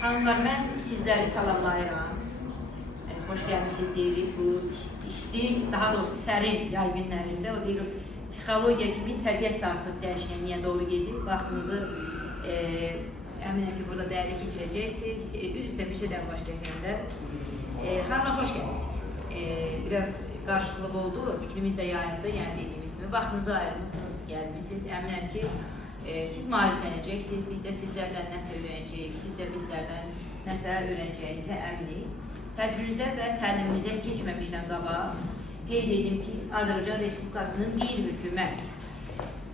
Xanımlar, mən sizləri salamlayıram. Xoş gəlmişsiniz deyirik bu isti, daha doğrusu sərin yay günlərində. O deyir, psixologiya kimi təbiət də artıq dəyişkənliyə doğru gedir. Vaxtınızı əminəm ki, burada dəyərli keçirəcəksiniz. Üz-üstə bir şeydən başlayanda. Xanımlar, xoş gəlmişsiniz. Biraz qarşılıq oldu, fikrimiz də yayıldı, yəni dediyimiz kimi. Vaxtınızı ayırmışsınız, gəlmişsiniz. Əminəm ki, siz maariflənəcəksiniz, biz də sizlərdən nəsə öyrənəcəyik, siz də bizlərdən nəsə öyrənəcəyinizə əminik. Tədbirinizə və təliminizə keçməmişdən qabaq qeyd edim ki, Azərbaycan Respublikasının qeyri-hökumət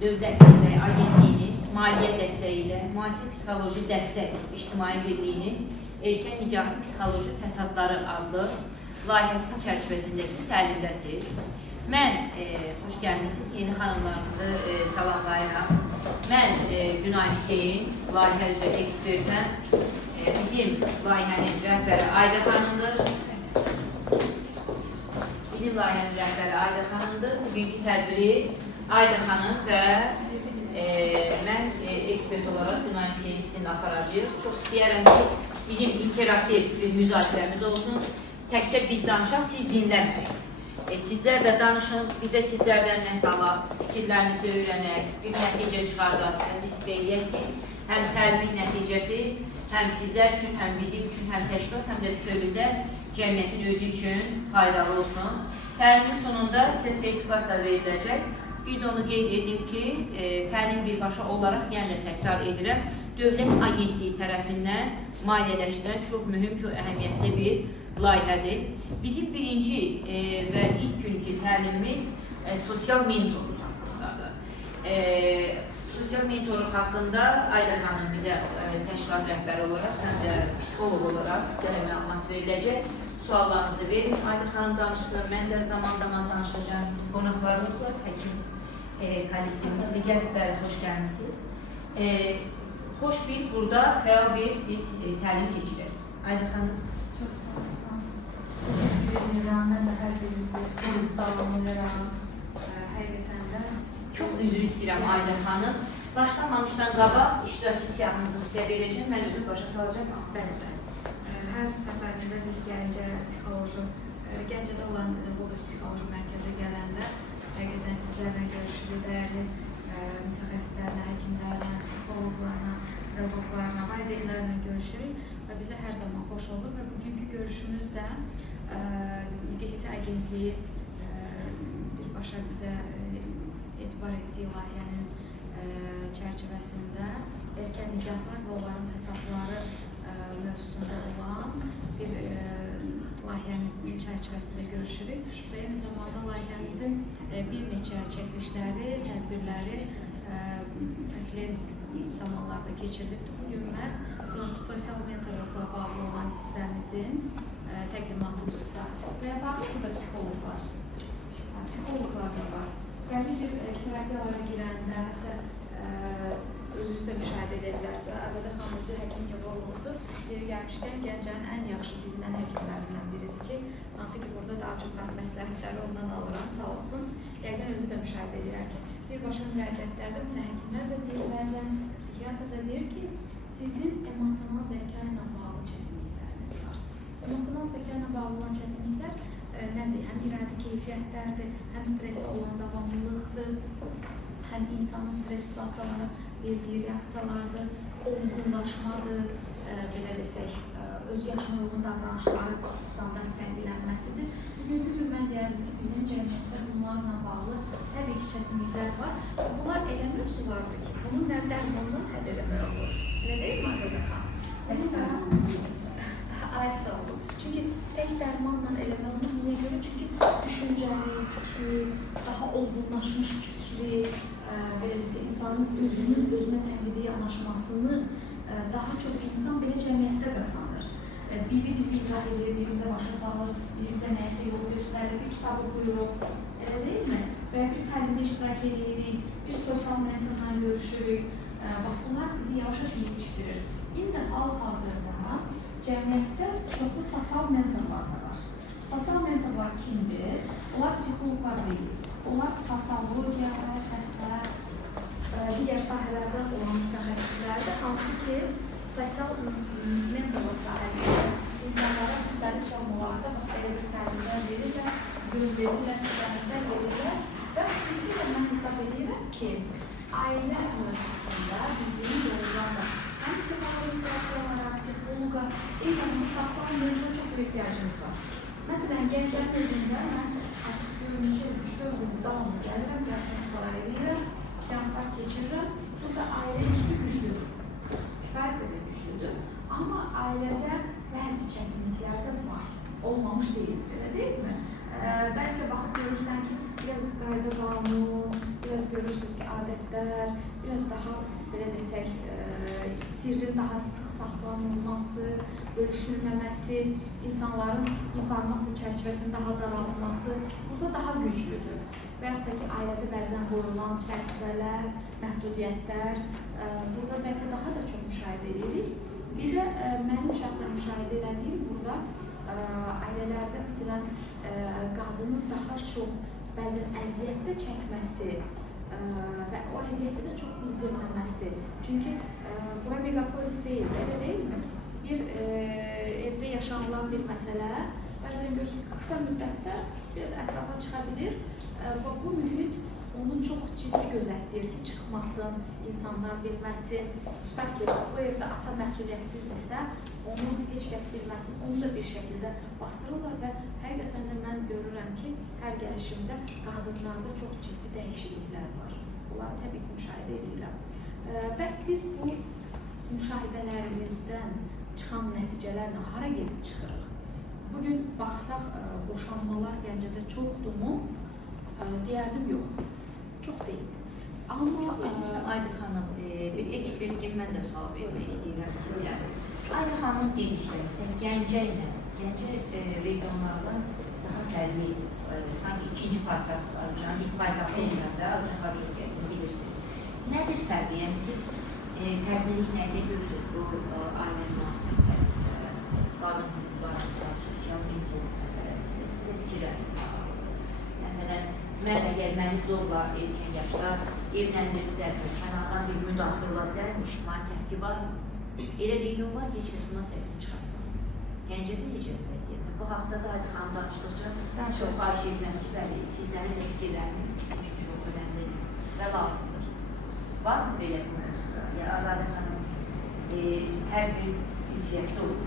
Dövlət Dəstəyi Agentliyinin maliyyə dəstəyi ilə müasir psixoloji dəstək ictimai birliyinin erkən nigahlı psixoloji fəsadları adlı layihəsi çərçivəsindəki təlimdəsiz. Mən, xoş gəlmişsiniz, yeni xanımlarımızı salamlayıram. Mən Günay Hüseyin, layihə üzrə ekspertəm. Bizim layihənin rəhbəri Ayda xanımdır. Bugünkü tədbiri Ayda xanım və mən ekspert olaraq Günay Hüseyin sizinlə aparacağıq. Çox istəyərəm ki, bizim interaktiv bir müzakirəmiz olsun. Təkcə biz danışaq, siz dinləməyin. Sizlər də danışın, biz də sizlərdən nəsə alaq, fikirlərinizi öyrənək, bir nəticə çıxardaq, sizə istifə edək ki, həm təlimin nəticəsi həm sizlər üçün, həm bizim üçün, həm təşkilat, həm də bütövlükdə cəmiyyətin özü üçün faydalı olsun. Təlimin sonunda sizə sertifikat da veriləcək. Bir də onu qeyd edim ki, təlim birbaşa olaraq, yəni də təkrar edirəm, Dövlət Agentliyi tərəfindən maliyyələşdirən çox mühüm, çox əhəmiyyətli bir layihədir. Bizim birinci və ilk günkü təlimimiz sosial mentorluq haqqındadır. Sosial mentorluq haqqında Ayda xanım bizə təşkilat rəhbəri olaraq, həm də psixoloq olaraq sizlərə məlumat veriləcək. Suallarınızı verin, Ayda xanım danışsın, mən də zaman-zaman danışacağım. Qonaqlarımız var, həkim kollektivimizin digər xoş gəlmişsiniz. Xoş bir, burada fəal bir təlim keçirir. Ayda xanım. Çox sağ olun. Təşəkkür edirəm. Mən də hər birinizi salamlayıram. Həqiqətən də. Çox üzr istəyirəm Ayda xanım. Başlamamışdan qabaq iştirakçı siyahınızı sizə verəcəm. Mən özüm başa salacağım. Bəli. Hər səfərində biz Gəncədə olan Qobuz Psixoloji Mərkəzə gələndə həqiqətən sizlərlə görüşürük, dəyərli mütəxəssislərlə, həkimlərlə, psixologlarla, pedagoglarla, valideynlərlə görüşürük və bizə hər zaman xoş olur və bugünkü görüşümüz də QHT Agentliyi birbaşa bizə etibar etdiyi layihənin çərçivəsində erkən nigahlar və onların fəsadları mövzusunda olan bir layihəmizin çərçivəsində görüşürük və eyni zamanda layihəmizin bir neçə çəkilişləri, tədbirləri fərqli zamanlarda keçirilib. Bugün məhz sosial mentorluqla bağlı olan hissəmizin təqdimatımızda və bağlı burada psixoloqlar da var. Qəbul bir terapiyalara girəndə, hətta özünüzdə müşahidə edə bilərsiniz. Azadə xanım özü həkim nevroloqdur. Yeri gəlmişkən Gəncənin ən yaxşı bilinən həkimlərindən biridir ki, hansı ki, burada daha çox məsləhətləri ondan alıram, sağ olsun. Yəqin özü də müşahidə edirəm ki, birbaşa müraciətlərdə məsələn həkimlər də deyir, bəzən psixiatr da deyir ki, sizin emosional zəka ilə bağlı çətinlikləriniz var. Emosional zəka ilə bağlı olan çətinliklər nədir? Həm iradi keyfiyyətlərdir, həm stresi olan davamlılıqdır, həm insanın stres situasiyalara verdiyi reaksiyalardır, olgunlaşmadır, belə desək, öz yaşına uyğun davranışları standart sərgilənməsidir. Bugünkü gün mən deyərdim ki, bizim cəmiyyətdə bunlarla bağlı təbii ki, çətinliklər var. Bunlar elə mövzulardır ki, bunun dərmanından həll eləmək olur. Elə deyil mi Azadə xanım? Ay sağ olun. Çünki tək dərmanla eləmək olur. Niyə görə? Çünki düşüncəli, fikri, daha olgunlaşmış fikri, belə desək, insanın özünə tənqidi yanaşmasını daha çox insan belə cəmiyyətdə qazanır. Biri bizi idrah edir, birimizə başa salır, birimizə nəyəsə yol göstərir, bir kitab oxuyuruq, elə deyilmi? Və ya bir təlimdə iştirak edirik, bir sosial mentorla görüşürük. Bax, bunlar bizi yavaş-yavaş yetişdirir. İndi hal-hazırda cəmiyyətdə çoxlu sosial mentorlar da var. Sosial mentorlar kimdir? Onlar psixologlar deyil. Onlar sosiologiya, fəlsəfə, digər sahələrdə olan mütəxəssislərdir, hansı ki, sosial mentor verirlər, sənədlər verirlər və xüsusilə mən hesab edirəm ki, ailə mövzusunda bizim yollarla həm psixoloji terapiyalara, psixoloqa, eyni zamanda sosial medyaya çox böyük ihtiyacımız var. Məsələn, Gəncənin özündə mən artıq görünüşə 3-4 gün davamlı gəlirəm, diaqnostika edirəm, seanslar keçirirəm. Burada ailə üstü güclüdür, fərq də güclüdür. Amma ailədə bəzi çətinliklər də var, olmamış deyil, elə deyilmi? Bəlkə baxıb görürsən ki, biraz qayda qanun, biraz görürsünüz ki, adətlər, biraz daha, belə desək, sirrin daha sıx saxlanılması, bölüşülməməsi, insanların informasiya çərçivəsində daha daralması burada daha güclüdür. Və yaxud da ki, ailədə bəzən qorulan çərçivələr, məhdudiyyətlər, burada bəlkə daha da çox müşahidə edirik. Bir də mənim şəxsən müşahidə elədiyim burada ailələrdə məsələn qadının daha çox bəzən əziyyətdə çəkməsi və o əziyyəti də çox bildirməməsi. Çünki bura megapolis deyil, elə deyilmi? Bir evdə yaşanılan bir məsələ bəzən görürsünüz qısa müddətdə biraz ətrafa çıxa bilir və bu mühit onu çox ciddi gözətləyir ki, çıxmasın, insanlar bilməsin. Tutaq ki, bu evdə ata məsuliyyətsizdirsə, onu heç kəs bilməsin, onu da bir şəkildə bastırırlar və həqiqətən də mən görürəm ki, hər gəlişimdə qadınlarda çox ciddi dəyişikliklər var. Bunları təbii ki, müşahidə edirəm. Bəs biz bu müşahidələrimizdən çıxan nəticələrlə hara gedib çıxırıq? Bugün baxsaq, boşanmalar Gəncədə çoxdurmu? Deyərdim, yox. Çox deyil. Amma Ayda xanım, bir ekspert kimi mən də sual vermək istəyirəm sizə. Ayda xanım dedikləriniz, Gəncə ilə, Gəncə regionlardan daha fərqli, sanki ikinci paytaxt, ilk paytaxt olmayanda Azərbaycan gəldiyini bilirsiniz. Nədir fərqi? Yəni siz fərqlilik nədə görürsünüz bu ailə münasibətlərində, qadın hüquqlarında, sosial hüquq məsələsində sizə fikirləriniz var? Məsələn, mən əgər məni zorla erkən yaşda evləndirdilərsə, kənardan bir müdaxilə ola bilərəm, ictimai təpki var mı? Elə region var ki, heç kəs bundan səsini çıxartmaz. Gəncədə necə vəziyyətdir? Bu haqda da Ayda xanım danışdıqca çox xahiş edirəm ki, bəli, sizlərin də fikirləriniz bizim üçün çox önəmlidir və lazımdır. Var mı belə bu mövzuda? Yəni, Azadə xanım hər gün ünsiyyətdə olur.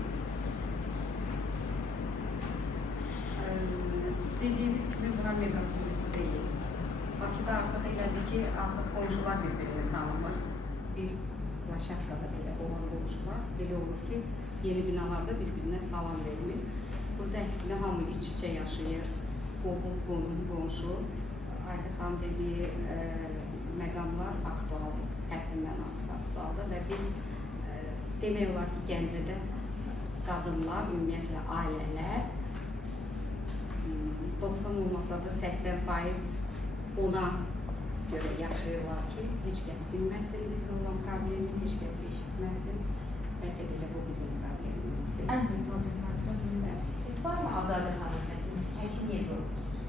Dediyiniz kimi bura megapolis deyil. Bakıda artıq elədir ki, artıq qonşular bir-birini tanımır. Bir plaşakada belə olan qonşular. Belə olur ki, yeni binalarda bir-birinə salam vermir. Burada əksinə hamı iç-içə yaşayır. Qonşu. Ayda xanım dediyi məqamlar aktualdır. Həddindən artıq aktualdır və biz demək olar ki, Gəncədə qadınlar, ümumiyyətlə ailələr 90 olmasa da 80% ona görə yaşayırlar ki, heç kəs bilməsin bizdə olan problemi, heç kəs eşitməsin. Bəlkə də bu bizim problemimizdir. ən böyük problemlərdən biri. Var mı Azadə xanım, siz həkim niyə qoyursunuz?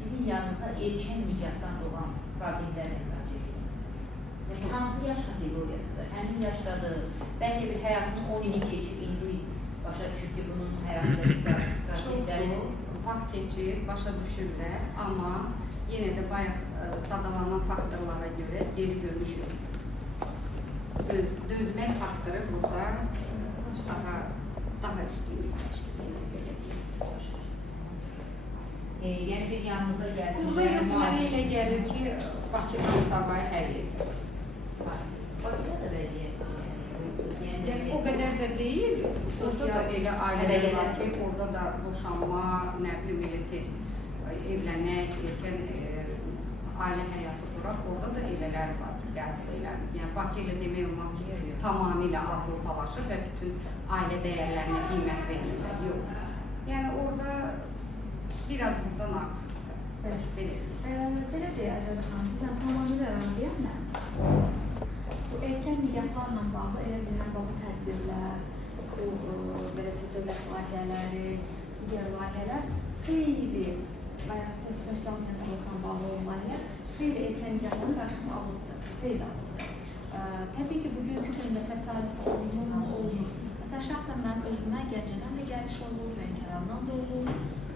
Sizin yanınıza erkən nikahdan olan problemlərlə müraciət edir. Məsələn, hansı yaş kateqoriyasıdır? Həmin yaşdadır, bəlkə bir həyatının 10 ili keçib, indi başa düşür ki, bunun həyatında prosesləri vaxt keçir, başa düşürlər, amma yenə də bayaq sadalanan faktorlara görə geri dönüş yox. Dözmək faktoru burada daha üstünlük təşkil edir, belə deyil. Yəni bir yanınıza gəlsin. Burada yox, mənə elə gəlir ki, Bakıdan savay hər yerdə. Bakıda da vəziyyətdir. Yəni o qədər də deyil, orada da elə ailələr var ki, orada da boşanma, nə bilim elə tez evlənək, erkən ailə həyatı quraq, orada da elələr var ki, qəbul eləmir. Yəni Bakı elə demək olmaz ki, tamamilə avropalaşır və bütün ailə dəyərlərinə qiymət verirlər. Yox. Yəni orada biraz buradan artıq. Belə deyək, Azədə xanım, sizdən tamamilə razıyam mən. Bu erkən nikahlarla bağlı elə bilirəm, bu tədbirlər, bu beləcə dövlət layihələri, digər layihələr xeyli, bayaq sosial medyasına bağlı olan layihələr xeyli erkən nikahların qarşısını alırdı, xeyli alırdı. Təbii ki, bugünkü gündə təsadüf olunur. Məsələn, şəxsən mən özümə Gəncədən də gəliş olur, Lənkərandan da olur.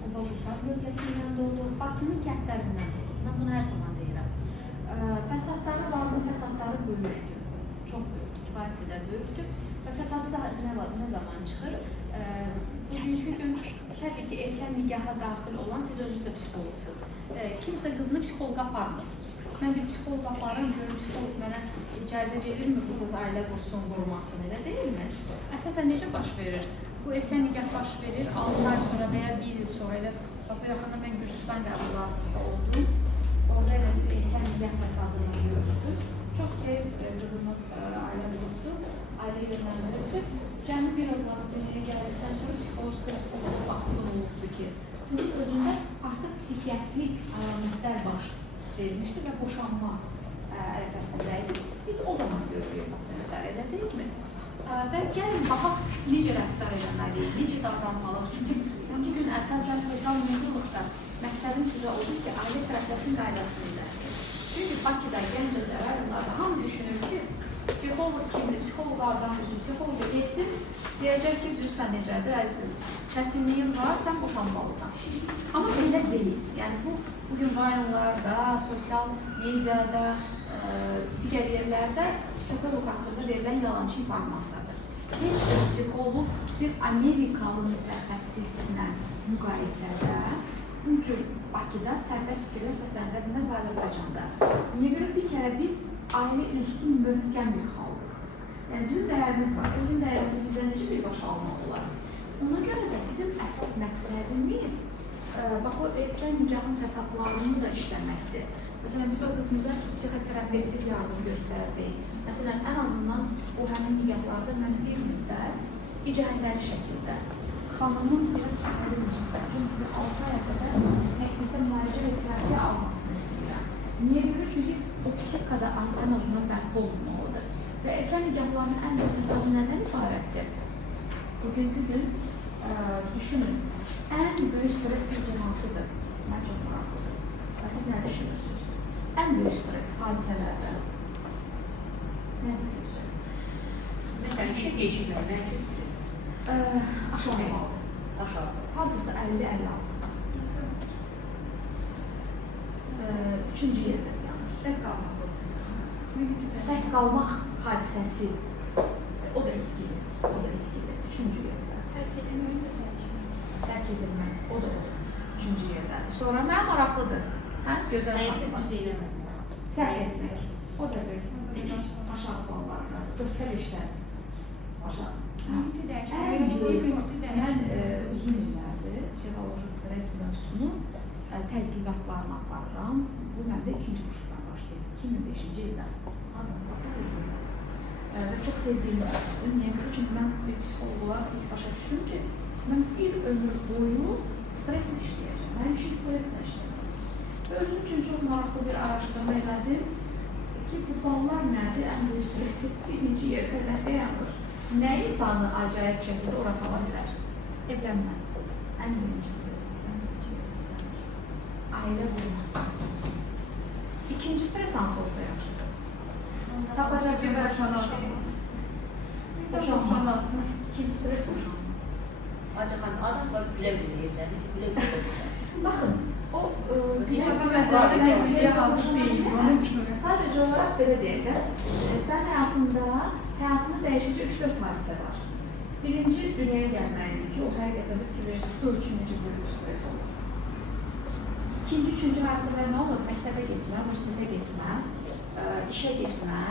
Qubadusar bölgəsindən də olur, Bakının kəndlərindən də olur. Mən bunu hər zaman deyirəm. Fəsadları var, bu fəsadları böyükdür. Çox böyükdür, kifayət qədər böyükdür. Və fəsadı da nə zaman çıxır? Bugünkü gün təbii ki, erkən nigaha daxil olan, siz özünüz də psixologsunuz. Kimsə qızını psixoloqa aparmırsınız. Mən bir psixoloq aparım, görüm psixoloq mənə icazə verirmi bu qız ailə qursun, qurmasın, elə deyilmi? Əsasən necə baş verir? Bu erkən nigah baş verir, 6 ay sonra və ya 1 il sonra elə bu yaxında mən Gürcüstan qəbullarımızda oldum. Orada elə bir erkən nigah fəsadını görürsünüz. Çox tez qızımız ailə qurdu, ailə yönləndirildi. Cəmi bir övladı dünyaya gəldikdən sonra psixoloji stres basılı olubdu ki, qızın özündə artıq psixiatrik əlamətlər baş verilmişdi və boşanma ərəfəsindəydi. Biz o zaman görürük məsələlər, elə deyilmi? Və gəlin, baxaq, necə rəftar edilməliyik, necə davranmalıyıq. Çünki bugün əsasən sosial medialıqda məqsədim sizə odur ki, ailə tərəfləsin qaydasını izləyir. Çünki Bakıda, Gəncədə, rayonlarda hamı düşünür ki, psixoloq kimdir, psixoloq adamdır, psixoloqa getdim, deyəcək ki, bilirsən necədir, əzizim, çətinliyin var, sən boşanmalısan. Amma elə deyil. Yəni, bugün rayonlarda, sosial mediada, digər yerlərdə psixoloq haqqında verilən yalancı informasiyadır. Heç bir psixoloq bir Amerikalı mütəxəssislə müqayisədə bu cür Bakıda sərbəst fikirlər səsləndirə bilməz və Azərbaycanda. Niyə görə bir kərə biz ailə üstün möhkəm bir xalqıq. Yəni, bizim dəyərimiz var. Bizim dəyərimizi bizdən necə birbaşa almaq olar? Ona görə də bizim əsas məqsədimiz bax, o erkən nikahın fəsadlarını da işləməkdir. Məsələn, biz o qızımıza psixoterapevtik yardım göstərdik. Məsələn, ən azından o həmin nikahlarda mən bir müddət icazəli şəkildə xanımın biraz əməli müddət, çünki 6 ay qədər təklikdə müalicə və terapiya almasını istəyirəm. Niyə görə? Çünki o psixikada ən azından bərpa olunmalıdır. Və erkən nikahların ən böyük fəsadı nədən ibarətdir? Bugünkü gün düşünün, ən böyük stres sizcə hansıdır? Mən çox maraqlıdır. Və siz nə düşünürsünüz? Ən böyük stres hadisələrdə nədir sizcə? Məsələn, işə geçirmək, mən üçün stres. Aşağımalı. Aşağı. Hardasa 50-56. Üçüncü yerdə yanır. Tək qalmaq. Tək qalmaq hadisəsi. O da etkili. Üçüncü yerdə. Tərk edilmək. O da olur. Üçüncü yerdədir. Sonra nə maraqlıdır? Gözəl maraqlıdır. Səhv etmək. O da bir aşağı ballarda. 4-5-dən aşağı. Mən uzun illərdir psixoloji stres mövzusunu tədqiqatlarına aparıram. Bu məndə 2-ci kursdan başlayıb, 2005-ci ildən. Və çox sevdiyim oldu. Niyə görə? Çünki mən bir psixoloq olaraq ilk başa düşdüm ki, mən bir ömür boyu streslə işləyəcəm. Mən işim streslə işləyəcəm. Və özüm üçün çox maraqlı bir araşdırma elədim ki, bu ballar nədir? Ən böyük stresi birinci yerdə nə dayanır? Nə insanı acayip şəkildə ora sala bilər? Evlənmə. Ən birinci stres. Ailə qurması. İkinci stres hansı olsa yaxşıdır? Tapacaq ki, boşanmasın. İkinci stres boşanma. Adam var, gülə-gülə evlənir, gülə-gülə. Baxın, o gülə-gülə hazır deyil. Sadəcə olaraq belə deyək də, sən həyatını dəyişəcək 3-4 hadisə var. Birinci, dünyaya gəlməkdir ki, o həqiqətən də fikir verirsə, bu üçün necə böyük stres olur. İkinci, üçüncü hadisələr nə olur? Məktəbə getmə, universitetə getmə, işə getmə,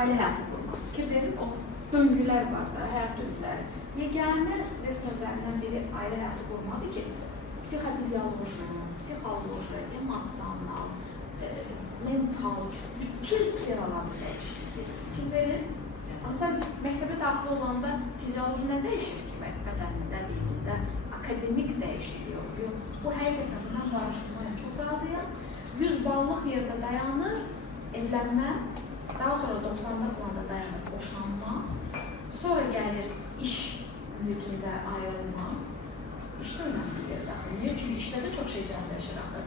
ailə həyatı qurmaq. Fikir verin, o döngülər var da, həyat döngüləri. Yeganə stres növlərindən biri ailə həyatı qurmadır ki, psixofizioloji, psixoloji, emosional, mental, bütün sferalarını dəyişir. Fikir verin, sən məktəbə daxil olanda fizioloji nə dəyişir ki, bədənində, beynində, akademik dəyişiklik oluyor. Bu həqiqətən mən bu araşdırmaya çox razıyam. 100 ballıq yerdə dayanır, evlənmə, daha sonra 90'da falan da dayanır, boşanma, sonra gəlir iş mühitində ayrılma. İşdə önəmli yer daxil. Niyə? Çünki işdə də çox şey cəmləşir axı.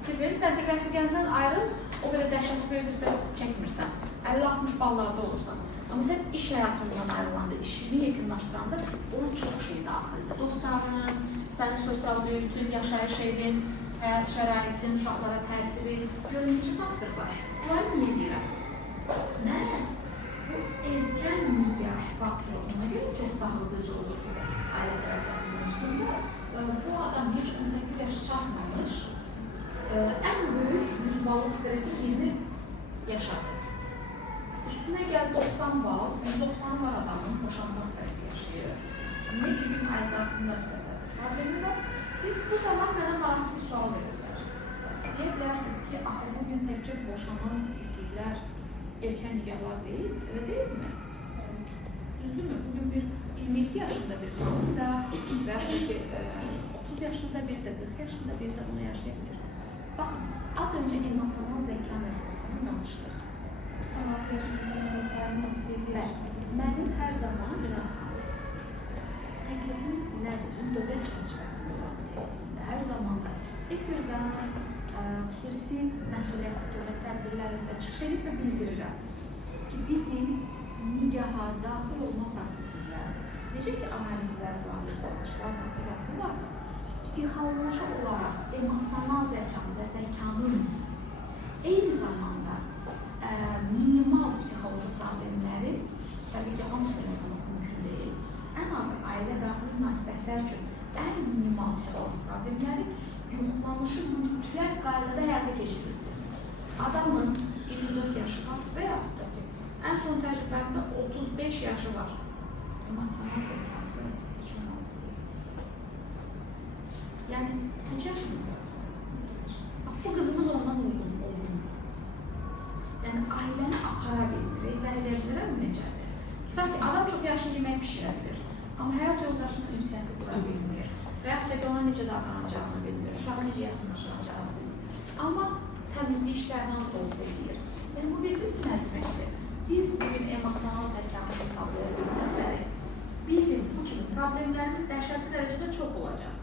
Fikir verin, sən bir rəfiqəndən ayrıl, o belə dəhşətli böyük bir stres çəkmirsən. 50-60 ballarda olursan. Amma sən iş həyatından ayrılanda, işini yekunlaşdıranda ona çox şey daxildir. Dostların, sənin sosial mühitin, yaşayış evin, həyat şəraitin, uşaqlara təsiri, yönetici faktor var. Bunları niyə deyirəm? Məhz bu erkən nigah faktoru ona görə çox dağıdıcı olur ailə tərəfəsinin mövzusunda. Bu adam heç 18 yaş çatmamış, ən böyük 100 ballıq stresi 20 yaşadı. Üstünə gəl 90 bal, 190 var adamın boşanma stresi yaşayır. Necə gün ailə münasibətləri problemi var. Siz bu zaman mənə maraqlı bir sual verir bilərsiniz. Deyə bilərsiniz ki, axı bugün təkcə boşanan cütlüklər erkən nigahlar deyil, elə deyilmi? Düzdürmü? Bugün bir 27 yaşında bir qadın da və ki 30 yaşında bir də 40 yaşında bir də bunu yaşayabilir. Baxın, az öncə emosional zəka məsələsini danışdıq. Mənim hər zaman təklifim nədir? Bizim dövlət çərçivəsində olan hər zaman da efirdən, xüsusi məsuliyyətli dövlət tədbirlərində çıxış edib və bildirirəm ki, bizim nigaha daxil olma prosesində necə ki, analizlər var, baxışlar var, psixoloji olaraq emosional zəkanın və zəkanın eyni zamanda minimal psixoloji problemləri, təbii ki, hamısı eləmək mümkün deyil, ən azı ailə daxili münasibətlər üçün ən minimal psixoloji problemləri yoxlanışı mütləq qaydada həyata keçirilsin. Adamın 24 yaşı var və yaxud da ki, ən son təcrübəmdə 35 yaşı var. Emosional zəkası heç olmalı. Yəni, neçə yaşımız var? Bu qızımız ondan uyğun olur. Yəni, ailəni apara bilmir, izah edə bilirəm necədir? Tutaq ki, adam çox yaxşı yemək pişirə bilir, amma həyat yoldaşının ünsiyyəti qura bilmir və yaxud da ki, ona necə davranacağını bilmir, uşağı necə yaxınlaşacağını bilmir. Amma təmizlik işlərini az da olsa edir. Yəni, bu bilirsiniz nə deməkdir? Biz bugün emosional zəkanı hesablaya bilməsək, bizim bu kimi problemlərimiz dəhşətli dərəcədə çox olacaq.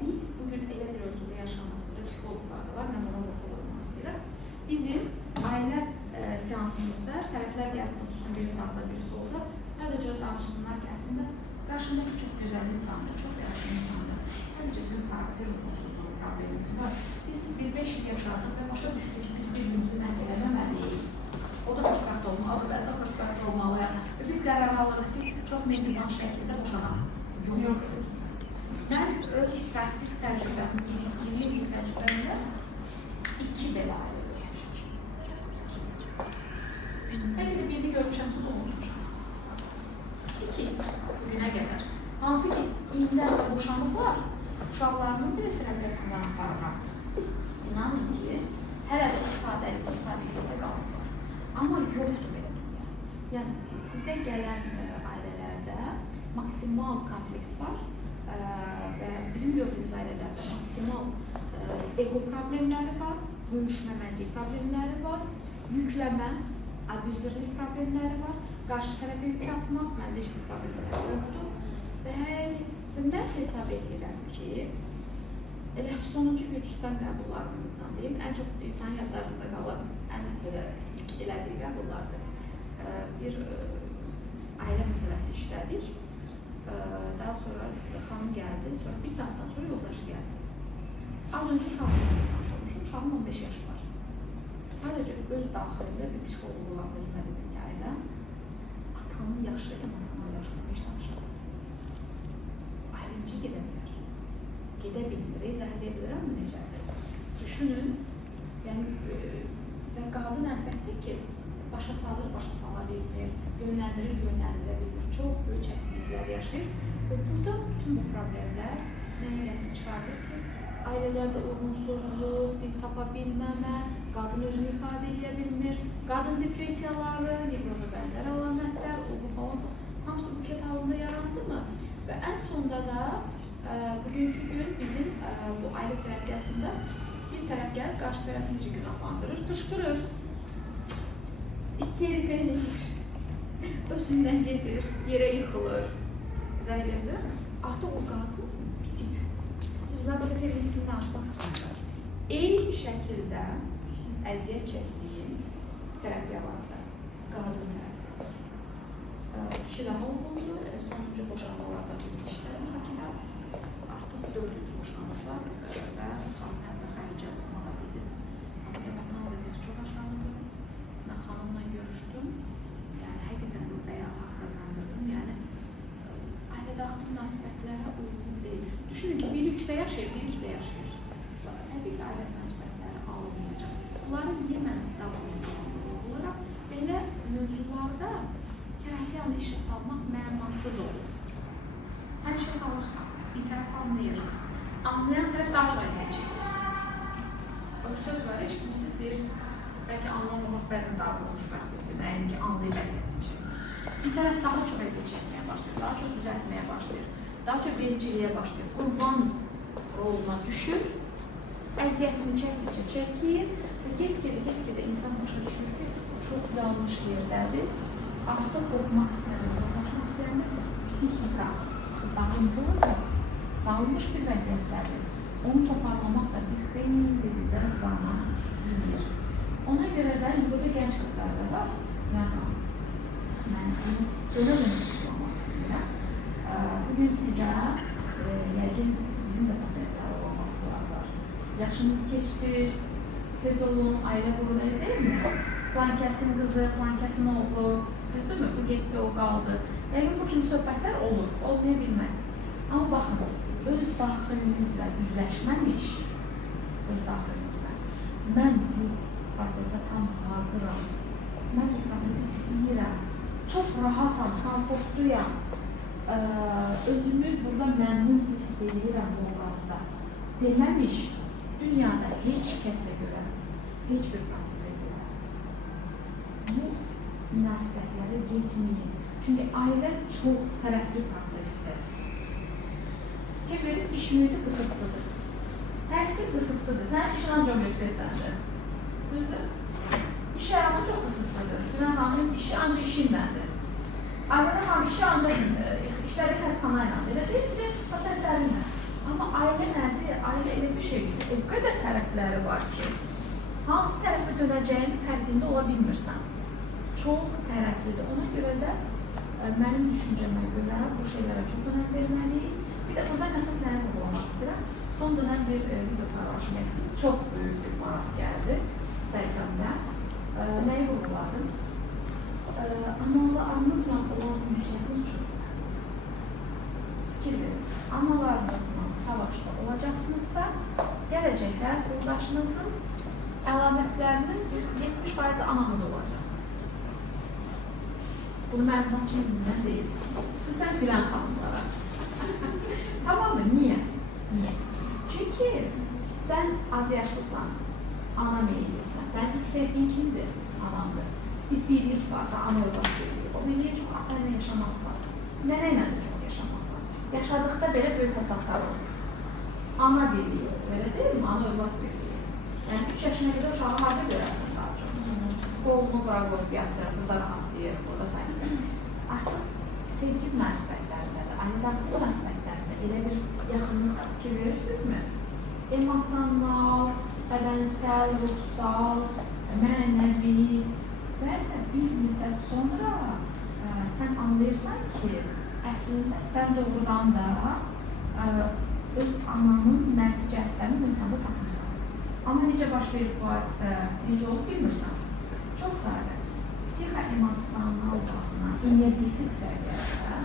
Biz bugün elə bir ölkədə yaşamaq, burada psixologlar da var, mən ona vurğu vurmaq istəyirəm. Bizim ailə seansımızda tərəflər gəlsin, otursun biri sağda, biri solda, sadəcə danışsınlar ki, əslində qarşımdakı çox gözəl insandır, çox yaxşı insandır. Sadəcə bizim xarakter uyğunsuzluğu problemimiz var. Biz bir 5 il yaşadıq və başa düşdük ki, biz bir-birimizi məhv eləməməliyik. O da xoşbəxt olmalı, mən də xoşbəxt olmalıyam. Və biz qərar alırıq ki, çox mehriban şəkildə boşanaq. Yox. Mən öz praktik təcrübəmi, 20 il təcrübəmdə 2 belə ayrılır yaşayacaq. Bəlkə də birini görmüşəmsə də olmuşam. 2 günə qədər. Hansı ki, indi boşanıblar, uşaqlarının bir tərəfəsindən aparıram. İnanın ki, hələ də o sadəlikdə qalıblar. Amma yoxdur belə dünya. Yəni, sizə gələn ailələrdə maksimal konflikt var və bizim gördüyümüz ailələrdə maksimal ego problemləri var, bölüşməməzlik problemləri var, yükləmə, abuzerlik problemləri var, qarşı tərəfə yük atmaq, məndə heç bir problemlər yoxdur. Və mən hesab edirəm ki, elə sonuncu gücüstən qəbullarımızdan deyim, ən çox insan yadlarında qalan ən ilk elədiyi qəbullardır. Bir ailə məsələsi işlədik, daha sonra xanım gəldi, sonra bir saatdan sonra yoldaşı gəldi. Az öncə uşağımla danışmışım, uşağım 15 yaşı var. Sadəcə öz daxilində bir psixoloqlar özümə dedim ki, ailə, atanın yaşı, emosional yaşını heç danışılır. Ailə necə gedə bilər? Gedə bilmir, izah edə bilirəm mi necədir? Düşünün, yəni, və qadın əlbəttə ki, başa salır, başa sala bilmir, yönləndirir, yönləndirə bilmir, çox böyük çətinliklər yaşayır və burada bütün bu problemlər nəyə gətirib çıxardır ki, ailələrdə uyğunsuzluq, dil tapa bilməmə, qadın özünü ifadə edə bilmir, qadın depressiyaları, nevroza bənzər əlamətlər, bu falan, hamısı buket halında yarandı mı? Və ən sonda da bugünkü gün bizim bu ailə terapiyasında bir tərəf gəlib, qarşı tərəf necə günahlandırır, qışqırır, isterika edir, özündən gedir, yerə yıxılır, izah edə bilirəm. Artıq o qadın bitib. Mən burada feministini danışmaq istəyirəm. Eyni şəkildə əziyyət çəkdiyim terapiyalarda qadın terapiyalar. Kişi daha uyğundur, sonuncu boşanmalarda bir işlərim hakiməm. 4 il boşanıblar və xanım hətta xəricə oxumağa gedir. Amma emosional zədəsi çox aşağıdır. Mən xanımla görüşdüm. Yəni, həqiqətən bu bəyan haqq qazandırdım. Yəni, ailə-daxili münasibətlərə uyğun deyil. Düşünün ki, biri 3-də yaşayır, biri 2-də yaşayır. Təbii ki, ailə münasibətləri alınmayacaq. Bunları niyə mən davamlı olaraq belə mövzularda terapiyanı işə salmaq mənasız olur. Sən işə salırsan, bir tərəf anlayır. Anlayan tərəf daha çox əziyyət çəkir. O söz var, eşitmişsiniz, deyir, bəlkə anlamamaq bəzən daha xoşbəxtlikdir, nəyin ki, anlayıb əziyyətini çəkir. Bir tərəf daha çox əziyyət çəkməyə başlayır, daha çox düzəltməyə başlayır, daha çox vericiliyə başlayır, qurban roluna düşür, əziyyətini çəkir və get-gedə insan başa düşür ki, çox yanlış yerdədir, artıq qorxmaq istəyəndə, qorxmaq istəyəndə psixika dağıntılıdır, dağılmış bir vəziyyətdədir. Onu toparlamaq da bir xeyli bizə zaman istəyir. Ona görə də, burada gənc qızlarda var, mən bunu dönə-dönə tutulamaq istəyirəm. Bugün sizə, yəqin bizim də vəziyyətləri olmasılar var. Yaşınız keçdi, tez olun, ailə qurun, elə deyilmi? Filan kəsin qızı, filan kəsin oğlu, düzdürmü? Bu getdi, o qaldı. Yəqin bu kimi söhbətlər olur, olmaya bilməz. Amma baxın, öz daxilinizlə üzləşməmiş, mən bu prosesə tam hazıram, mən bu prosesi istəyirəm, çox rahatam, komfortluyam, özümü burada məmnun hiss edirəm bu obrazda deməmiş, dünyada heç kəsə görə, heç bir prosesə görə bu münasibətlərə getməyin. Çünki ailə çox tərəfli prosesdir. Fikir verin, iş mühiti qısıtlıdır. Təhsil qısıtlıdır. Sən işin ancaq universitetdəndir. Düzdür? İş həyatı çox qısıtlıdır. Günən xanımın işi ancaq işindəndir. Azədə xanım işi ancaq işləri xəstxana ilə, elə deyil, bir də pasentlərinlə. Amma ailə nədir? Ailə elə bir şeydir. O qədər tərəfləri var ki, hansı tərəfə dönəcəyini fərqində ola bilmirsən. Çox tərəflidir. Ona görə də mənim düşüncəmə görə bu şeylərə çox önəm verməliyik. Bir də buradan əsas nəyə vurgulamaq istəyirəm. Son dönəm bir video paylaşım çox böyük bir maraq gəldi səhifəmdə. Nəyi vurguladım? Analarınızla olan ünsiyyətiniz çox önemli. Fikir verin. Analarınızla savaşda olacaqsınızsa, gələcək həyat yoldaşınızın əlamətlərinin 70% anamız olacaq. Bunu məndən kimdən deyil. Xüsusən bilən xanımlara. Tamam mı? Niyə? Niyə? Çünki sən az yaşlısan, ana meyillisən. Sən ilk sevdiyin kimdir? Anamdır. Bir birlik var da, ana yoldaş birliyi. O birliyi çox atayla yaşamazsan. Nənəylə də çox yaşamazsan. Yaşadıqda belə böyük fəsadlar olur. Ana birliyi olur, elə deyil mi? Ana yoldaş birliyi. Yəni 3 yaşına qədər uşağı harada görərsən daha çox? Qolunu bura qoyub yatır, burada rahatlayır, burada sayılır. Artıq sevgi münasibətlərində də, ailə-daxili münasibətlərində elə bir yaxınlıqda fikir verirsinizmi? Emosional, bədənsəl, ruhsal, mənəvi və bir müddət sonra sən anlayırsan ki, əslində sən doğrudan da öz ananın mənfi cəhətlərini insanda tapmışsan. Amma necə baş verib bu hadisə, necə olub bilmirsən? Çox sadə. Psixo-emosional baxımdan, energetik səviyyədə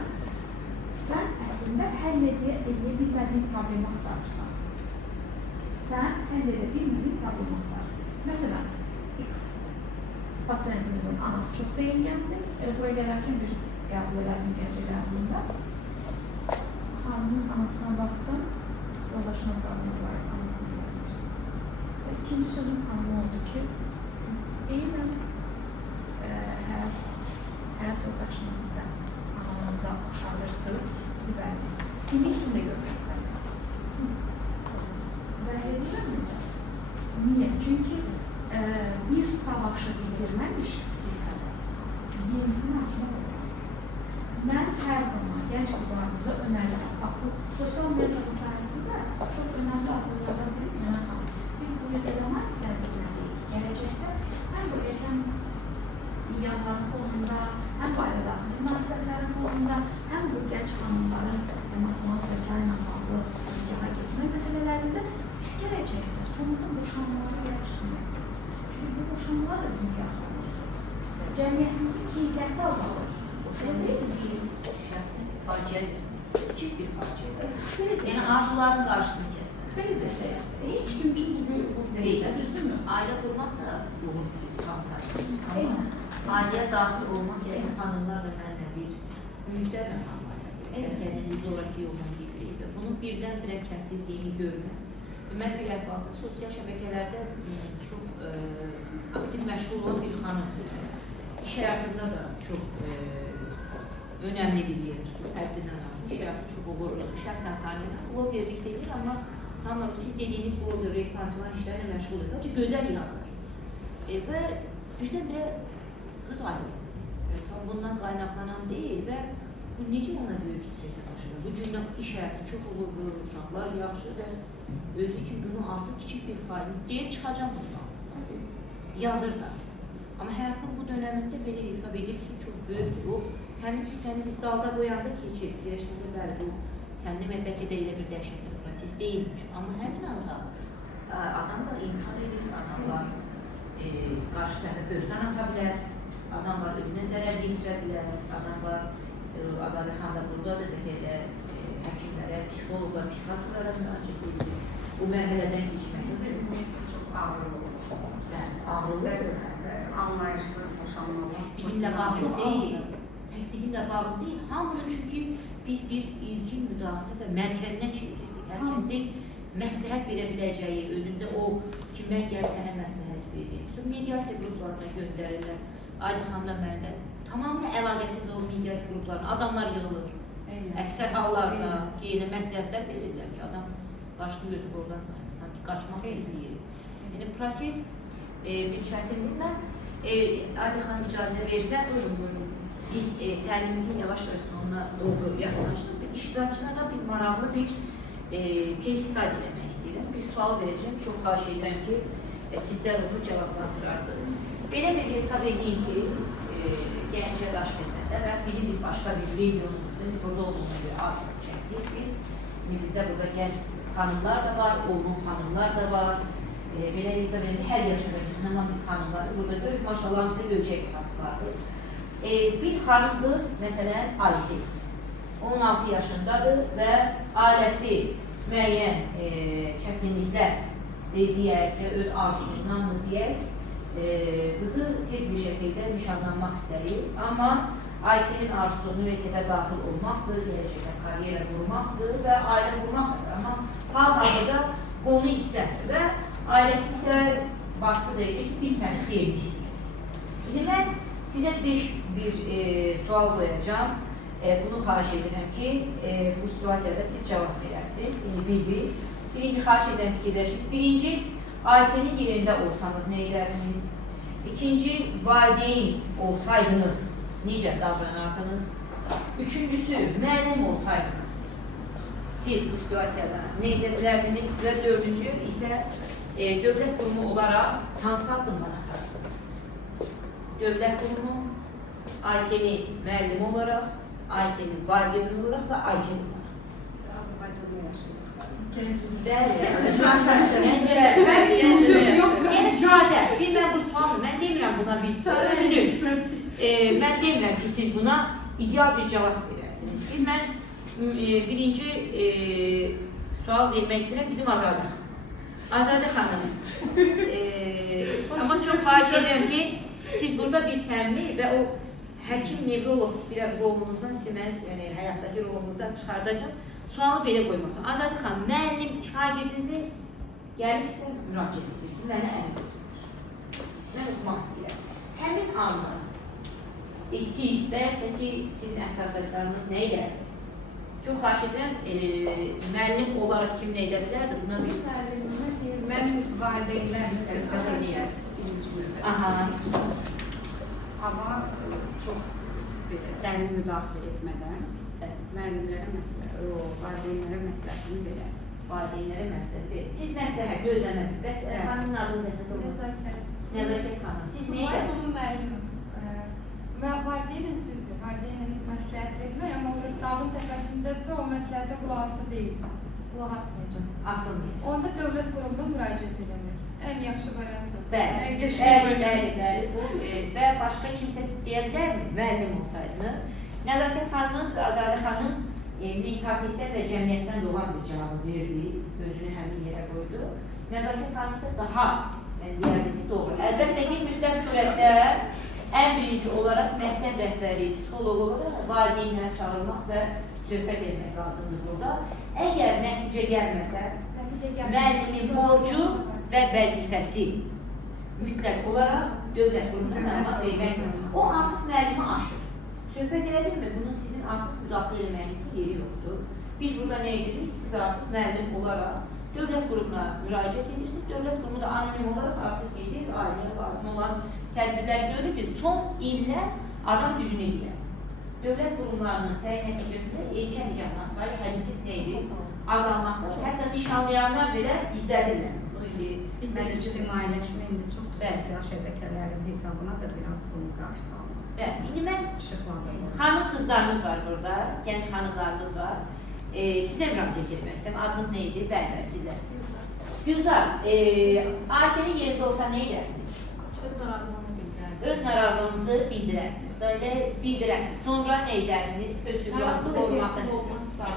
sən əslində həll edə bilmədiyin problemi axtarırsan. Sən həll edə bilmədiyin problemi axtarırsan. Məsələn, X pasiyentimizin anası çox deyilgəndir. Buraya gələrkən bir qəbul elədim gəncə qəbulunda. Xanımın anasına baxdım, yoldaşına qanunu var, anasını görmüşdüm. İkinci sözüm xanımı oldu ki, siz eynən həyat yoldaşınızı da ananıza oxşadırsınız, bəli. İndi ikisini də görmək istəyirəm. Zəhər edirəm necə? Niyə? Çünki bir savaşı bitirməmiş psixikada yenisini açmaq olmaz. Mən hər zaman gənc qızlarımıza önərirəm. Bax, bu sosial medianın sayəsində çox önəmli adımlardan biri mənə qalır. Biz bu elementlər bilməliyik. Gələcəkdə həm bu erkən yanların fonunda, həm bu ailə-daxili münasibətlərin fonunda, həm bu gənc xanımların emosional zəka ilə bağlı nikaha gedir. faciədir. Kiçik bir faciədir. Yəni arzuların qarşısını kəsir. Belə desək, heç kim üçün bu deyil, düzdürmü? Ailə qurmaq da doğru tam sayılır. Amma ailəyə daxil olmaq yəni xanımlar da mənlə bir ümidlərlə kendini zoraki yoldan gedirək və bunun birdən-birə kəsildiyini görmək. Mən bir əhvalda sosial şəbəkələrdə çox aktiv məşğul olan bir xanımdır. İş həyatında da çox önemli bir yer, həddindən artıq. İş həyatı çox uğurlu, şəxsən tanıyıram. Blogerlik deyil, amma tamam, siz dediyiniz bloger, reklam falan işlərlə məşğul edir. Sadəcə gözəl yazır. Və birdən-birə qız ayrılır. Tam bundan qaynaqlanan deyil və bu necə ona böyük stresi daşıdır? Bu gündən iş həyatı çox uğurlu, uşaqlar yaxşı və özü üçün bunun artıq kiçik bir fayda deyib çıxacaq bundan. Yazır da. Amma həyatın bu dönəmində belə hesab edir ki, çox böyükdür. O, həmin hissəni biz dalda qoyanda keçir. Fikirləşəndə bəli, bu sənin bəlkə də elə bir dəhşətli proses deyilmiş. Amma həmin anda adamlar insan edir, adamlar qarşı tərəfə böhtan ata bilər, adamlar özünə zərər yetirə bilər, adamlar Azadə xanım da buradadır, bəlkə elə həkimlərə, psixoloqa, psixiatrlara müraciət edir. Bu mərhələdən keçmək istəyir. Çox ağır olur. Ağırlı. Anlayışlı, boşanmalı. Bizimlə bağlı deyil. Bizimlə bağlı deyil. Hamının çünki biz bir ilkin müdaxilə və mərkəzinə çevrildik. Hər kəsin məsləhət verə biləcəyi, özündə o kimlər gəlir sənə məsləhət verir. Sonra mediasiya qruplarına göndərirlər. Ailə xanımla məndə tamamilə əlaqəsiz o mediasiya qruplarına adamlar yığılır. Əksər hallarda ki, məsləhətlər verirlər ki, adam başqa özü oradan sanki qaçmaq izləyir. Yəni, proses bir çətinliklə Ailə xanım icazə versə, biz təlimimizin yavaş-yavaş sonuna doğru yaxınlaşdıq və iştirakçılara bir maraqlı bir case study eləmək istəyirəm. Bir sual verəcəm, çox xahiş edirəm ki, sizlər onu cavablandırardınız. Belə bir hesab edin ki, Gəncə Daş Kəsəndə və bizim bir başqa bir videomuzun burada olduğuna görə artıq çəkdik biz. Bizdə burada gənc xanımlar da var, olğun xanımlar da var. Belə hesab edin, hər yaşında bizim, amma biz xanımları burada görürük, maşallah sizə görəcək xanımlardır. Bir xanım qız, məsələn, Aysel, 16 yaşındadır və ailəsi müəyyən çətinliklər deyək və öz arzusundan mı deyək, qızı tez bir şəkildə nişanlanmaq istəyir. Amma Aysel'in arzusu üniversitede daxil olmaqdır, gələcəkdə karyera qurmaqdır və ailə qurmaqdır. Amma hal-hazırda onu istəmir və ailəsi isə baskı deyir ki, biz səni xeyirli istəyir. Şimdi mən sizə bir sual qoyacağım. Bunu xahiş edirəm ki, bu situasiyada siz cavab verərsiniz. Birinci xahiş edən fikirləşin. Birinci, Aysel'in yerində olsanız nə edərdiniz? İkinci, valideyn olsaydınız necə davranardınız? Üçüncüsü, müəllim olsaydınız siz bu situasiyada nə edə bilərdiniz? Və dördüncü isə dövlət qurumu olaraq hansı addımlar atardınız? Dövlət qurumu, Aysel'i müəllim olaraq, Aysel'i valideyn olaraq və Aysel olaraq. Biz Azərbaycanda yaşayırıq. Yəni sadə, mən bu sualı, mən demirəm buna bir özünüz. Mən demirəm ki, siz buna ideal bir cavab verərdiniz. Mən birinci sual vermək istəyirəm bizim Azadə xanım. Azadə xanım, amma çox xahiş edirəm ki, siz burada bir səmimi və o həkim, nevrolog biraz rolunuzdan sizi mən həyatdakı rolunuzdan çıxardacağım. Sualı belə qoymasın. Azadə xanım, müəllim şagirdinizi gəlirsə müraciət edirsin, mənə əmin edir. Mən oxumaq istəyirəm. Həmin anlar siz, bəlkə ki, sizin ətrafdakılarınız nə edər? Çox xahiş edirəm, müəllim olaraq kim nə edə bilərdi? Buna bir Mənim valideynlərim söhbət edir birinci növbədə. Amma çox dərin müdaxilə etmədən müəllimlərə valideynlərə məsləhətini verər. Valideynlərə məsləhət verir. Siz məsləhət gözləmədiniz. Bəs xanımın adını zəhmət olmaz. Nəzakət xanım. Siz nə edir? Mən onun müəllimim. Valideynin düzdür, valideynin məsləhət vermək, amma orada dağın təpəsindədirsə o məsləhətə qulaq asır deyil. Qulaq asmayacaq. Asılmayacaq. Onda dövlət qurumuna müraciət edilir. Ən yaxşı variantdır. Bəli. Və başqa kimsə deyə bilərmi? Müəllim olsaydınız. Nəzakət xanımın və Azadə xanım mentalikdən və cəmiyyətdən doğan bir cavabı verdi, özünü həmin yerə qoydu. Nəzakət xanım isə daha, yəni deyərdim ki, doğru. Əlbəttə ki, mütləq surətdə ən birinci olaraq məktəb rəhbəri, psixoloq olaraq valideynləri çağırmaq və söhbət etmək lazımdır burada. Əgər nəticə gəlməsə, müəllimin borcu və vəzifəsi mütləq olaraq dövlət qurumuna məlumat verməkdir. O artıq müəllimi aşır. Söhbət elədikmi, bunun sizin artıq müdaxilə eləməyinizin yeri yoxdur. Biz burada nə edirik? Siz artıq müəllim olaraq dövlət qurumuna müraciət edirsiniz. Dövlət qurumu da anonim olaraq artıq gedir, ailəyə lazım olan tədbirlər görür ki, son illər adam düzünü edir. Dövlət qurumlarının səy nəticəsində erkən nikahdan sayı hədisiz neydi? Azalmaqda, hətta nişanlayanlar belə gizlədirlər. Mən ictimailəşmə indi çox sosial şəbəkələrin hesabına da biraz bunun qarşısı alınır. İndi mən xanım qızlarımız var burada, gənc xanımlarımız var. Sizə müraciət etmək istəyəm. Adınız nə idi? Bəli, sizə. Gülzar, Ayşənin yerində olsa nə edərdiniz? Öz narazılığını bildirərdim. Öz narazılığınızı bildirərdiniz. Böyle bildirərdiniz. Sonra nə edərdiniz? Öz hüquqlarınızı qorumasını. olmazsa,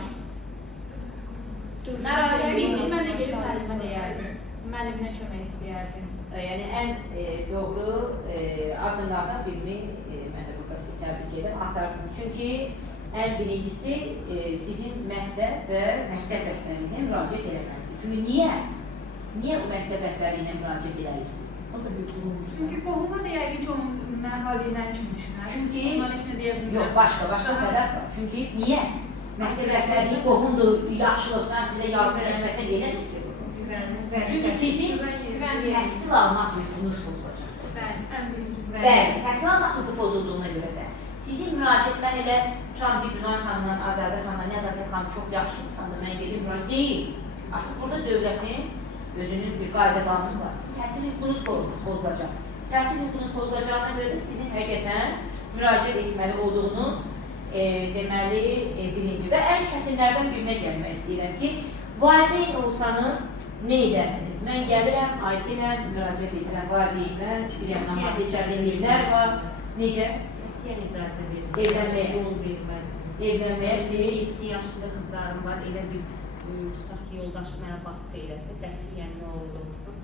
Narazılıq bildirmə. mən də gelib müəllimə deyərdim. Müəlliminə kömək istəyərdim. Yəni ən doğru addımlardan birini mən də burada sizi təbrik edirəm, atardınız. Çünki ən birincisi sizin məktəb və məktəb rəhbərliyinə müraciət eləməlisiniz. Çünki niyə bu məktəb rəhbərliyinə müraciət eləyirsiniz? Çünki qohumda da yəqin ki, onun mən valideynlərim kimi düşünər. Çünki onların işinə deyə bilmirəm. yox, başqa səbəb var. Çünki niyə? Məktəb rəhbərliyi qohumdur, yaxşılıqdan sizə yazı eləməkdə eləmir ki. Çünki sizin təhsil almaq hüququnuz pozulacaq. Bəli, təhsil almaq hüququ pozulduğuna görə də sizin müraciətlər elə Trabzon xanımdan, Azadə xanımdan, Nəzakət xanım çox yaxşıdırsan da mən gedim müraciət deyil. Artıq burada dövlətin özünün bir qayda qanunu var. Təhsil hüququnuz pozulacaq. Təhsil hüququnuz pozulacağına görə də sizin həqiqətən müraciət etməli olduğunuz deməli birinci və ən çətinlərdən birinə gəlmək istəyirəm ki, valideyn olsanız nə edərdiniz? Mən gəlirəm, Ayşə ilə müraciət edirəm, valideynlər, bir yandan maddi çətinliklər var. Necə? Yəni icazə verir. Evlənməyə. Yol verməzdim. Evlənməyə siz 2 yaşında qızlarım var. Elə bir tutaq ki, yoldaşı mənə baskı eləsə, qətiyyən nə olur olsun.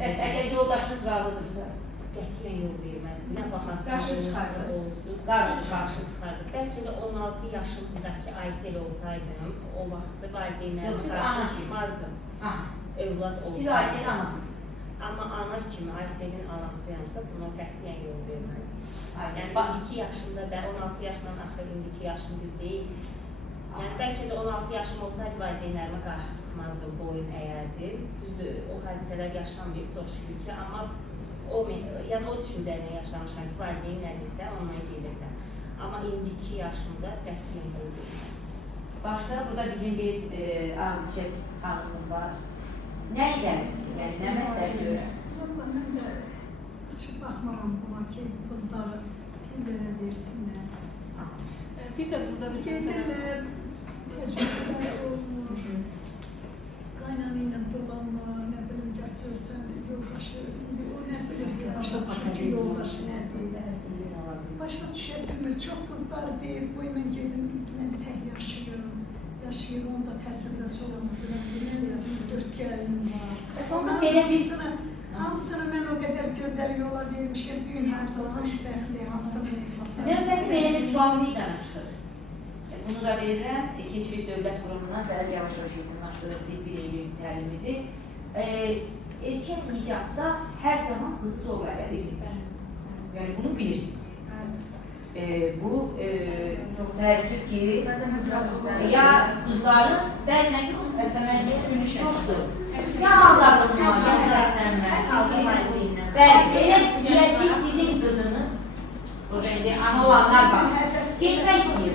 Bəs əgər yoldaşınız razıdırsa? Qətiyyən yol verməzdim. Nə baxarsa Qarşı çıxardınız. olsun. Qarşı çıxardı. Bəlkə də 16 yaşındakı Aysel olsaydım, o vaxtı valideynlərim Yox, siz qarşı anasınız. çıxmazdım. Aha. Övlad olsaydı. Siz Ayşənin anasısınız. Amma ana kimi Aysel'in anasıyamsa buna qətiyyən yol verməzdim. Ayşə, Yəni 2 yaşında da 16 yaşından axır indiki yaşım bir deyil. Yəni bəlkə də 16 yaşım olsaydı valideynlərimə qarşı çıxmazdım, boyun əyərdim. Düzdür, o hadisələr yaşanmır çox şükür ki, amma yəni o düşüncəylə yaşamışam ki, valideyn nə deyirsə ondan gedəcəm. Amma indiki yaşımda qətiyyən yol verməzdim. başqa burada bizim bir Ağdişək xanımımız var. Nə edərdiniz? Yəni nə məsləhət görərdiniz? Mən də baxmaram buna ki, qızları tezlərə versinlər. Bir də burada bir Gedirlər, təcrübələr olmur. Qaynanı ilə dolanma, nə bilim, götürsən, yoldaşı, o nə bilir, başa düşür ki, yoldaşı nədir. Başa düşə bilmir, çox qızlar deyir, qoy mən gedim, mən tək yaşayıram. Yaşayıram, onda təcrübəsi olmur, biraz 4 gəlinim var. Onda belə bir Hamısını mən o qədər gözəl yola vermişəm, bu gün hamısı xoşbəxtdir, hamısını növbəti belə bir sual meydana çıxır. Bunu da verirəm, keçirik dövlət qurumundan, bəli yavaş-yavaş yekunlaşdırıq biz birinci təlimimizi. Erkək nikahda hər zaman qızı zorla əldə edilir. Yəni bunu bilirsiniz. Bu çox təəssüf ki, ya qızların bəzən ki, əlbəttə çoxdur. Ya aldadılma, ya həvəslənmə, bəli, elə deyək ki, sizin qızınız, burada indi ana olanlar var, getmək istəyir.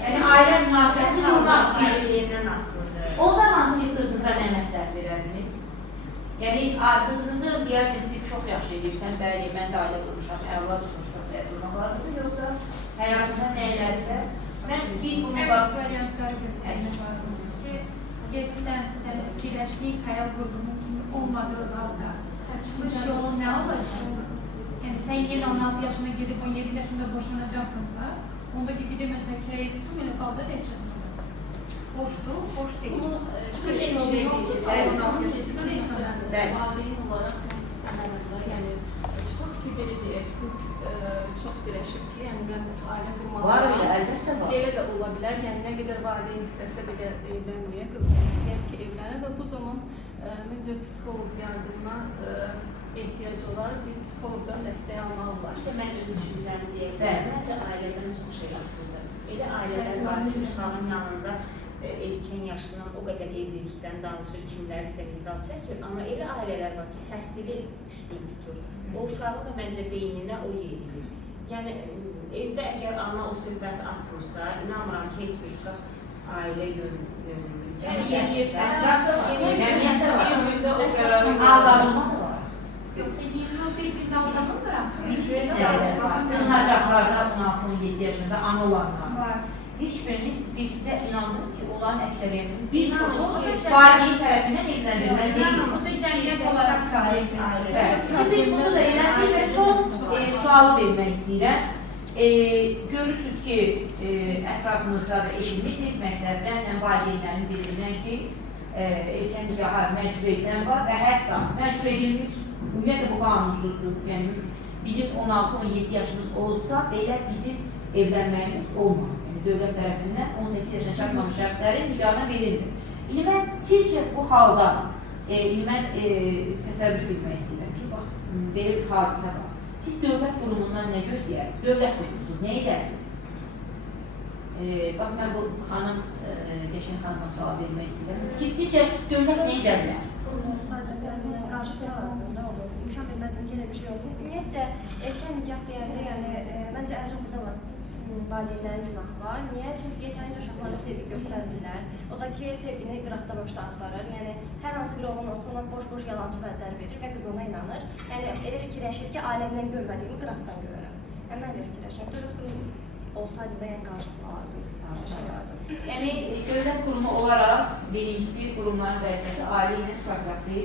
Yəni ailə münasibətini qurmaq istəyir. O zaman siz qızınıza nə məsləhət verərdiniz? Yəni qızınızı deyərdiniz ki, çox yaxşı edirsən, bəli, mən də ailə qurmuşam, əvlad qurmuşam, durmaq lazımdır, yoxsa həyatında nə elədirsə, mən bir bunu Əks variantları göstərmək lazımdır ki, getsən, sən fikirləşməyib, xəyal qurduğun kimi olmadığı halda çıxmış yolun nə olacaq? Yəni, sən yenə 16 yaşına gedib 17 yaşında boşanacaqsınsa, ondaki bir də məsələ kirəyə tutum, elə qalda deyəcək. xoşdur, xoş deyil. Bunun çıxış yolu yoxdur, salondan Bəli. valideyn olaraq istəməlidir. Yəni, tutaq ki, belə deyək, biz çox dirəşib ki, yəni mən ailə Var qurmalıyam. elə, əlbəttə var. Belə də ola bilər, yəni nə qədər valideyn istəsə belə evlənməyə, qız istəyər ki, evlənə və bu zaman məncə psixoloq yardımına ehtiyac olar, bir psixoloqdan dəstək almalılar. İşte mən öz düşüncəmi deyək. Bəli. Məncə ailədən çox şey asılıdır. Elə ailələr var ki, uşağın yanında erkən yaşından o qədər evlilikdən danışır, kimlərsə misal çəkir. Amma elə ailələr var ki, təhsili üstün tutur. O uşağı da məncə beyninə o yedilir. Yəni, evdə əgər ana o söhbəti açmırsa, inanmıram ki, heç bir uşaq ailə yönlü. Aldanılma da var. Bir gündə aldanılmıram. Sığınacaqlarda 16-17 yaşında ana olanlar. Hiç birini biz sizə inanırıq ki, olan əksəriyyətin bir çoxu valideyn tərəfindən evləndirilməli deyil. Burada cəmiyyət olaraq Biz bunu da elədik və son sualı vermək istəyirəm. Görürsünüz ki, ətrafımızda və eşitmişsiniz məktəbdən, valideynlərin bildirindən ki, erkən nikaha məcbur edilən var və hətta məcbur edilmiş, ümumiyyətlə bu qanunsuzdur. Yəni, bizim 16-17 yaşımız olsa, belə bizim evlənməyimiz olmaz. Yəni, dövlət tərəfindən 18 yaşına çatmamış şəxslərin nikahına verilmir. İndi mən sizcə bu halda, mən təsəvvür bilmək istəyirəm ki, bax, belə bir hadisə var. Siz dövlət qurumundan nə gözləyirsiniz? Dövlət qurumsuz, nə edərdiniz? Bax, mən bu xanım, Qəşəng xanıma sual vermək istəyirəm. Sizcə dövlət nə edə bilər? Qarşısında olur. İmkan verməzdən ki, elə bir şey olsun. Ümumiyyətcə, erkən nikah deyəndə, yəni, məncə ən çox burada var. Valideynlərin günahı var. Niyə? Çünki yetərincə uşaqlara sevgi göstərmirlər. O da ki, sevgini qıraqda başda axtarır. Yəni, hər hansı bir oğlan olsa ona boş-boş yalancı vədlər verir və qız ona inanır. Yəni, elə fikirləşir ki, aləmdən görmədiyimi qıraqdan görürəm. Yəni, mən elə fikirləşirəm. Dövlət qurumu olsaydı da, yəni, qarşısını alırdım. Yəni, dövlət qurumu olaraq birincisi qurumların vəzifəsi ailə ilə fərqli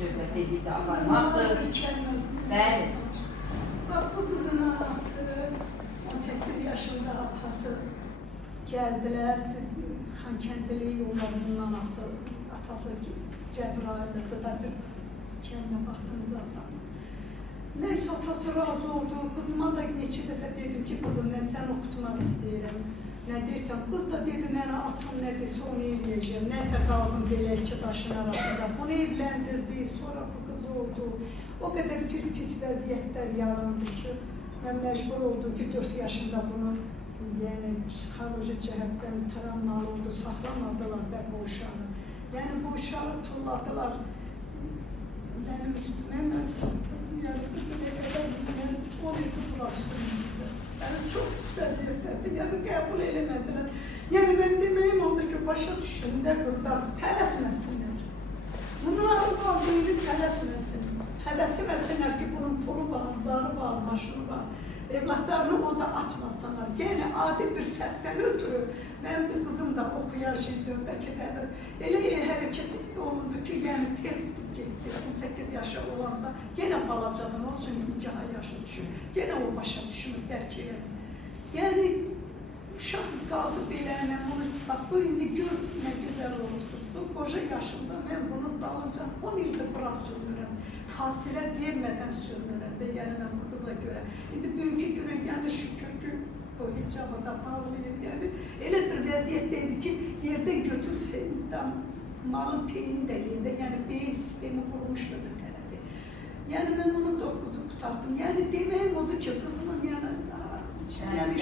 söhbət edildi, aparmaqdır. Bəli. Bax, bu qızın anası, 18 yaşında atası gəldilər, biz Xankəndili yollarının anası, atası Cəbrayıl'da da bir kəlimə baxdığınızda sana. Neyse atası razı oldu, qızıma da neçə dəfə dedim ki, qızım, mən sən oxutmaq istəyirəm. Nə deyirsən, qız da dedi, mənə atam nə desə onu eləyəcəm. Nəysə qaldım belə iki daşın arasında. Bunu evləndirdi, sonra bu qız oldu. O qədər pis vəziyyətlər yarandı ki, mən məcbur oldum ki, 4 yaşında bunu, yəni psixoloji cəhətdən travmalı oldu, saxlamadılar da bu uşağı. Yəni bu uşağı tulladılar mənim üstümə, mən satdım, yəni ne qədər mən 12 klasımda. Yəni çox pis vəziyyətlərdir, yəni qəbul eləmədilər. Yəni mən deməyim oldu ki, başa düşün də qızlar tələsməsinlər. Bunlar valideynini tələsməsinlər. Tələsməsinlər ki, bunun pulu var, varı var, maşını var. Evlatlarını o da atmasınlar. Yəni adi bir səhvdən ötürü mənim də qızım da oxuyar şeydir, bəlkə də elə hərəkət olundu ki, yəni tez getdi, 18 yaşı olanda yenə balacadan olsun, 2 ay yaşı düşür. Yenə o başa düşmür, dərk edir. Yəni uşaq qaldı belə, mən bunu bax, bu indi gör nə gözəl olurdu. Bu qoca yaşımda mən bunu dalınca 10 ildir bırak sürmürəm. Fasilə vermədən sürmürəm də, yəni mən bu qıza görə. İndi bugünkü günə yəni şükür ki, o hicabı da bağlayır, yəni elə bir vəziyyətdəydi ki, yerdə götür malın peyini də yerdə, yəni beyin sistemi qurmuşdu bir tərəfi. Yəni mən bunu da oxudum, tutardım. Yəni deməyim odur ki, qızımın yəni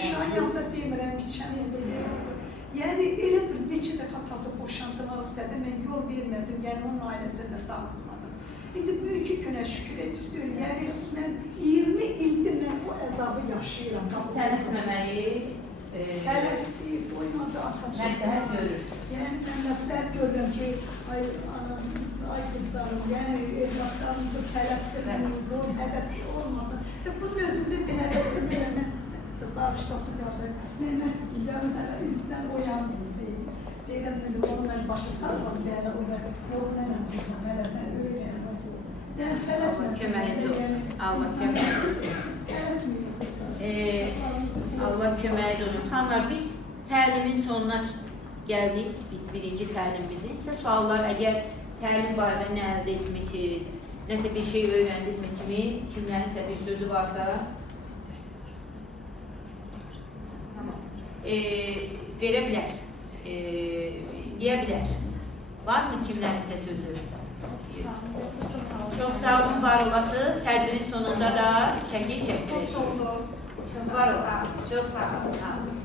şayanda demirəm, kiçənində elə oldu. Yəni elə bir neçə dəfə atası boşandılar istədim, mən yol vermədim, yəni onun ailəsində dağılmadım. İndi bugünkü günə şükür edir, yəni mən 20 ildir mən bu əzabı yaşayıram. Tələsməməli, Tələsdir, doymadı atası. məsləhət görür. Yəni mən məsləhət görürəm ki, ay qızlarım, yəni evlatlarımızı tələsdirməyin, bu həvəsi olmasın. Bunun özündə də həvəsi eləmək, bağışlasın qarşı, Mehmet Gülyan hələ ümiddən oyandım deyil. Deyirəm, onunla başı sağlam gəlir, onunla hələ sən öyrəyəm. Yəni tələsməsin. Allah köməyiniz olsun. Tələsməyin. Allah köməyiniz olsun. Xanlar, biz təlimin sonuna gəldik biz birinci təlimimizin. Sizə suallar, əgər təlim barədə nə əldə etmişsiniz, nəsə bir şey öyrəndinizmi kimi, kimlərinsə bir sözü varsa, verə bilər, deyə bilərsən. Varmı kimlərinsə sözü? Çox sağ olun, var olasınız. Tədbirin sonunda da şəkil çəkdir. Hoş oldu. Var olasınız. Çox sağ olun.